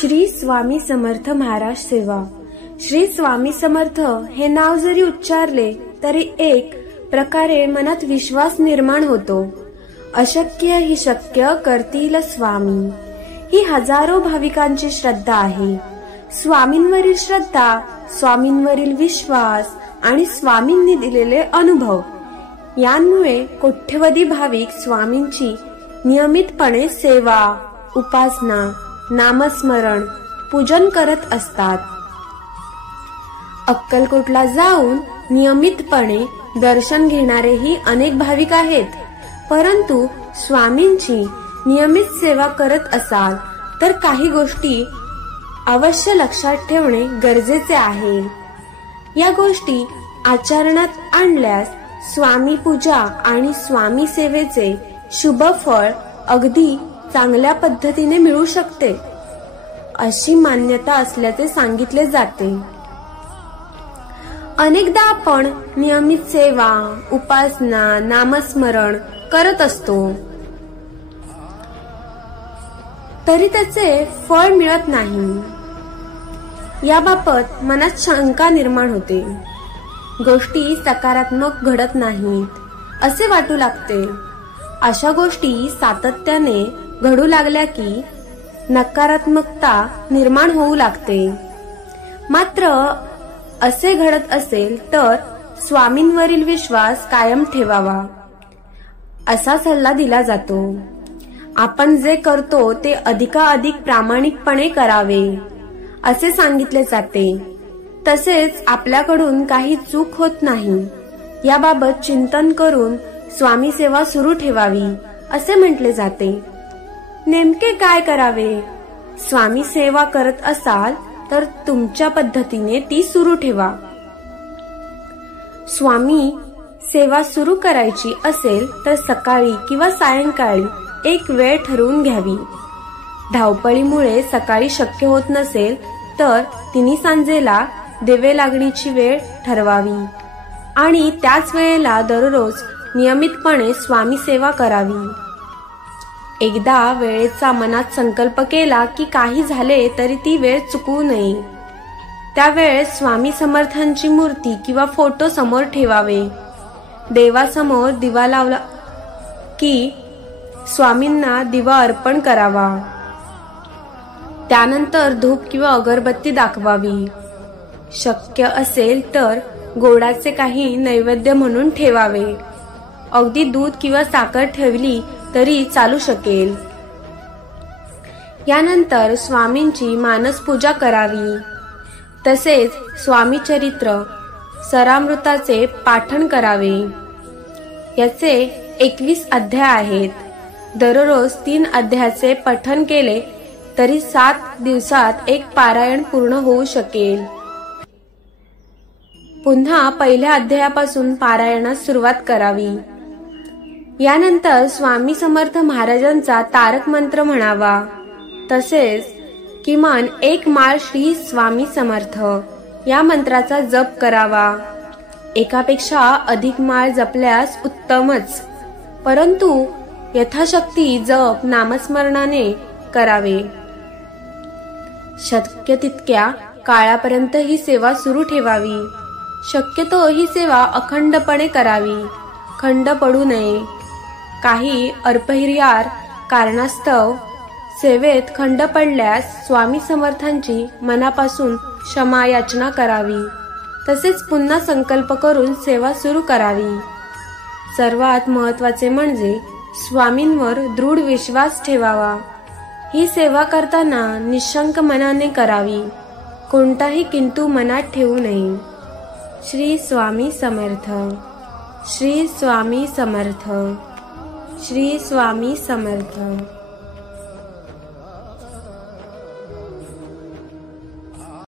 श्री स्वामी समर्थ महाराज सेवा. श्री स्वामी समर्थ हे नाव जरी उच्चारले तरी एक प्रकारे मनात विश्वास निर्माण होतो. अशक्य ही शक्य करतील स्वामी, ही हजारो भाविकांची श्रद्धा आहे. स्वामींवरील श्रद्धा, स्वामींवरील विश्वास आणि स्वामींनी दिलेले अनुभव यांमुळे कोट्यवधी भाविक स्वामींची नियमितपणे सेवा, उपासना, नामस्मरण, पूजन करत असतात. अक्कलकोटला जाऊन नियमितपणे दर्शन घेणारेही अनेक भाविक आहेत. परंतु स्वामींची नियमित सेवा करत असाल तर काही गोष्टी अवश्य लक्षात ठेवणे गरजेचे आहे. या गोष्टी आचरणात आणल्यास स्वामी पूजा आणि स्वामी सेवेचे शुभ फळ अगदी चांगल्या पद्धतीने मिळू शकते, अशी मान्यता असल्याचे सांगितले जाते. अनेकदा आपण नियमित सेवा, उपासना, नामस्मरण करत असतो, तरी त्याचे फळ मिळत नाही. याबाबत मनात शंका निर्माण होते. गोष्टी सकारात्मक घडत नाहीत असे वाटू लागते. अशा गोष्टी सातत्याने घडू लागल्या की नकारात्मकता निर्माण होऊ लागते. मात्र असे घडत असेल तर स्वामींवरील विश्वास कायम ठेवावा असा सल्ला दिला जातो. आपण जे करतो ते अधिकाधिक प्रामाणिकपणे करावे असे सांगितले जाते. तसेच आपल्याकडून काही चूक होत नाही याबाबत चिंतन करून स्वामी सेवा सुरू ठेवावी असे म्हटले जाते. नेमके काय करावे? स्वामी सेवा करत असाल तर तुमच्या पद्धतीने ती सुरू ठेवा. स्वामी सेवा सुरू करायची असेल तर सकाळी किंवा सायंकाळी एक वेळ ठरवून घ्यावी. धावपळीमुळे सकाळी शक्य होत नसेल तर तिन्ही सांजेला दिवे लागणीची वेळ ठरवावी आणि त्याच वेळेला दररोज नियमितपणे स्वामी सेवा करावी. एकदा वेळेचा मनात संकल्प केला की काही झाले तरी ती वेळ चुकवू नये. त्यावेळेस स्वामी समर्थांची मूर्ती किंवा फोटो समोर ठेवावे. देवासमोर दिवा लावला की स्वामींना दिवा अर्पण करावा. त्यानंतर धूप किंवा अगरबत्ती दाखवावी. शक्य असेल तर गोडाचे काही नैवेद्य म्हणून ठेवावे. अगदी दूध किंवा साखर ठेवली तरी चालू शकेल. यानंतर स्वामींची मानस पूजा करावी. तसेच स्वामी चरित्र सरामृताचे पाठन करावे. याचे 21 अध्याय आहेत. दररोज 3 अध्यायाचे पठण केले तरी 7 दिवसात एक पारायण पूर्ण होऊ शकेल. पुन्हा पहिल्या अध्यायापासून पारायणास सुरुवात करावी. यानंतर स्वामी समर्थ महाराजांचा तारक मंत्र म्हणावा. तसेच किमान 1 माळ श्री स्वामी समर्थ या मंत्राचा जप करावा. एकापेक्षा अधिक माळ जपल्यास उत्तमच, परंतु यथाशक्ती जप नामस्मरणाने करावे. शक्य तितक्या काळापर्यंत ही सेवा सुरू ठेवावी. शक्यतो ही सेवा अखंडपणे करावी, खंड पडू नये. काही अल्पहिर्यार कारणास्तव सेवेत खंड पडल्यास स्वामी समर्थांची मनापासून क्षमा याचना करावी. तसेच पुन्हा संकल्प करून सेवा सुरू करावी. सर्वात महत्त्वाचे म्हणजे स्वामींवर दृढ विश्वास ठेवावा. ही सेवा करताना निशंक मनाने करावी. कोणताही किंतु मनात ठेवू नये. श्री स्वामी समर्थ. श्री स्वामी समर्थ. श्री स्वामी समर्थ.